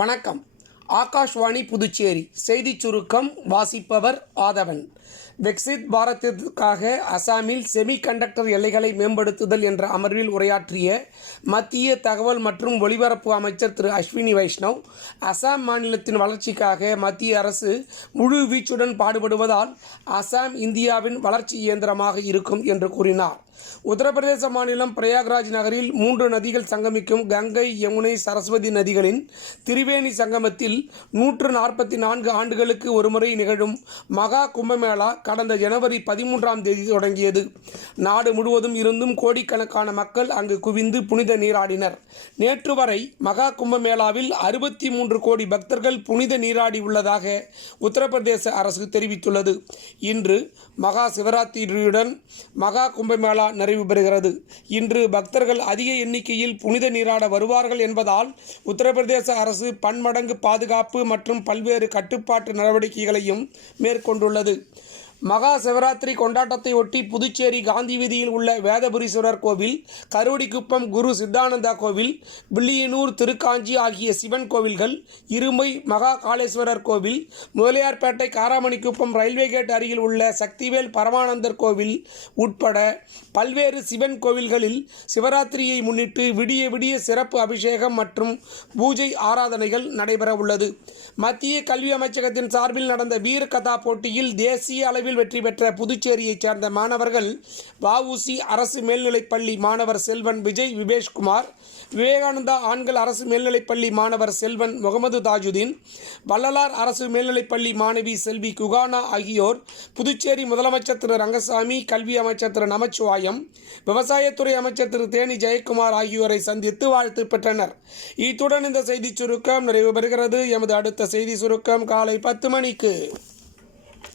வணக்கம். ஆகாஷ்வாணி புதுச்சேரி செய்திச் சுருக்கம் வாசிப்பவர் ஆதவன். விக்சித் பாரதத்திற்காக அசாமில் செமி கண்டக்டர் எல்லைகளை மேம்படுத்துதல் என்ற அமர்வில் உரையாற்றிய மத்திய தகவல் மற்றும் ஒலிபரப்பு அமைச்சர் திரு அஸ்வினி வைஷ்ணவ், அசாம் மாநிலத்தின் வளர்ச்சிக்காக மத்திய அரசு முழு வீச்சுடன் பாடுபடுவதால் அசாம் இந்தியாவின் வளர்ச்சி இயந்திரமாக இருக்கும் என்று கூறினார். உத்தரப்பிரதேச மாநிலம் பிரயாக்ராஜ் நகரில் 3 நதிகள் சங்கமிக்கும் கங்கை, யமுனை, சரஸ்வதி நதிகளின் திரிவேணி சங்கமத்தில் 144 ஆண்டுகளுக்கு ஒருமுறை நிகழும் மகா கும்பமேளா கடந்த ஜனவரி 13ஆம் தேதி தொடங்கியது. நாடு முழுவதும் இருந்தும் கோடிக்கணக்கான மக்கள் அங்கு குவிந்து புனித நீராடினர். நேற்று வரை மகா கும்பமேளாவில் 63 கோடி பக்தர்கள் புனித நீராடி உள்ளதாக உத்தரப்பிரதேச அரசு தெரிவித்துள்ளது. இன்று மகா சிவராத்திரியுடன் மகா கும்பமேளா நிறைவு பெறுகிறது. இன்று பக்தர்கள் அதிக எண்ணிக்கையில் புனித நீராட வருவார்கள் என்பதால் உத்தரப்பிரதேச அரசு பன்மடங்கு பாதுகாப்பு மற்றும் பல்வேறு கட்டுப்பாட்டு நடவடிக்கைகளையும் மேற்கொண்டுள்ளது. மகா சிவராத்திரி கொண்டாட்டத்தை ஒட்டி புதுச்சேரி காந்தி வீதியில் உள்ள வேதபுரீஸ்வரர் கோவில், கருவடிக்குப்பம் குரு சித்தானந்தா கோவில், வில்லியனூர், திருக்காஞ்சி ஆகிய சிவன் கோவில்கள், இருமை மகா காளேஸ்வரர் கோவில், முதலியார்பேட்டை காராமணிக்குப்பம் ரயில்வே கேட் அருகில் உள்ள சக்திவேல் பரமானந்தர் கோவில் உட்பட பல்வேறு சிவன் கோவில்களில் சிவராத்திரியை முன்னிட்டு விடிய விடிய சிறப்பு அபிஷேகம் மற்றும் பூஜை ஆராதனைகள் நடைபெற உள்ளது. மத்திய கல்வி அமைச்சகத்தின் சார்பில் நடந்த வீர கதா போட்டியில் தேசிய அளவில் வெற்றி பெற்ற புதுச்சேரியைச் சேர்ந்த மாணவர்கள் வ.உ.சி. அரசு மேல்நிலைப்பள்ளி மாணவர் செல்வன் விஜய் விபேஷ்குமார், விவேகானந்தா ஆண்கள் அரசு மேல்நிலைப்பள்ளி மாணவர் செல்வன் முகமது தாஜுதீன், வள்ளலார் அரசு மேல்நிலைப்பள்ளி மாணவி செல்வி குகானா ஆகியோர் புதுச்சேரி முதலமைச்சர் திரு ரங்கசாமி, கல்வி அமைச்சர் திரு நமச்சிவாயம், விவசாயத்துறை அமைச்சர் திரு தேனி ஜெயக்குமார் ஆகியோரை சந்தித்து வாழ்த்து பெற்றனர். இத்துடன் இந்த செய்திச் சுருக்கம் நிறைவு பெறுகிறது. எமது அடுத்த செய்தி சுருக்கம் காலை 10 மணிக்கு.